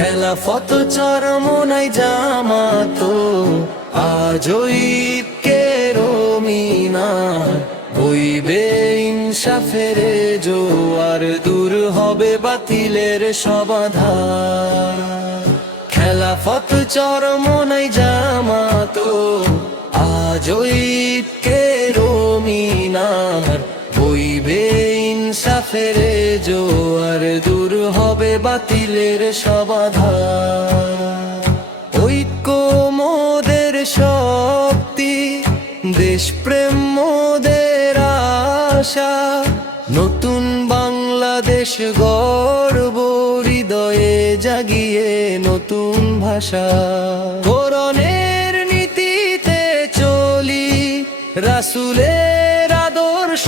খেলা ফত চর চরমনাই জামাতো। আজ কে রমিনার বইবে ইনসাফেরে জোয়ার দূর হবে বাতিলের সমাধান। খেলা ফত চর চরমনাই জামাতো, আজ কে রমিনার বইবে ইনসাফেরে জোয়ার দূর হবে বাতিলের সমাধান। ঐক্য মোদের শক্তি, দেশপ্রেম মোদের আশা। নতুন বাংলাদেশ গর্ব, হৃদয়ে জাগিয়ে নতুন ভাষা। কোরনের নীতিতে চলি, রাসুলের আদর্শ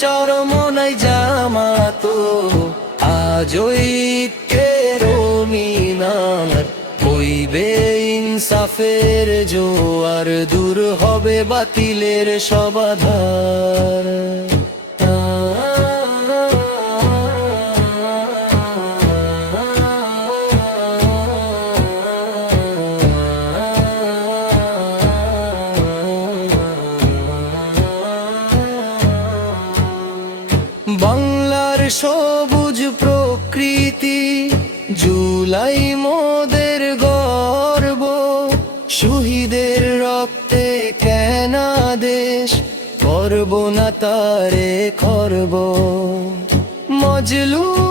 চরমনাই জামাতো আজ ঐক্যে রমিনার কইবে ইনসাফের জোয়ার দূর হবে বাতিলের সমাধান। সবুজ প্রকৃতি জুলাই মোদের গর্ব। শহীদের রক্তে কেনা দেশ করব না তারে করব মজলুমের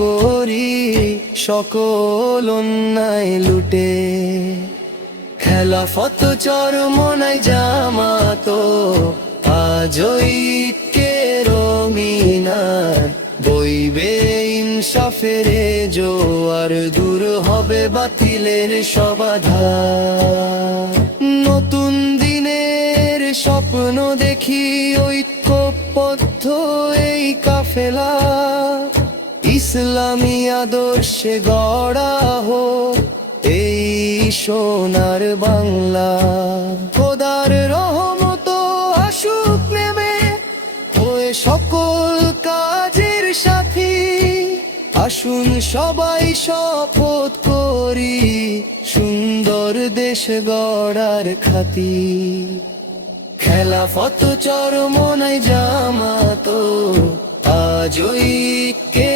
করি সকল অন্যায় লুটে। খেলা ফত চরমনাই জামাতো আজই কে রমিনার বইবে ইনসাফেরে জোয়ার দূর হবে বাতিলের সমাধান নতুন দিনের স্বপ্ন দেখি ঐক্যবদ্ধ এই কাফেলা। ইসলামী আদর্শে গড়া হোক, এই সোনার বাংলা। খোদার রহমত আসুক নেমে হয়ে সকল কাজের সাথী। আসুন সবাই শপথ করি, সুন্দর দেশ গড়ার খাতি। খেলা ফত চরমনাই জামাতো আজই কে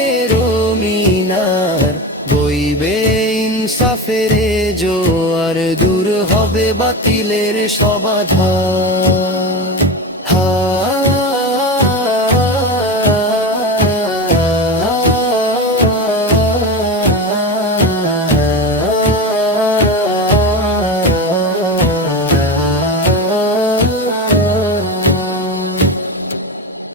ইনসাফেরে জোয়ার দূর হবে বাতিলের সমাধান। হা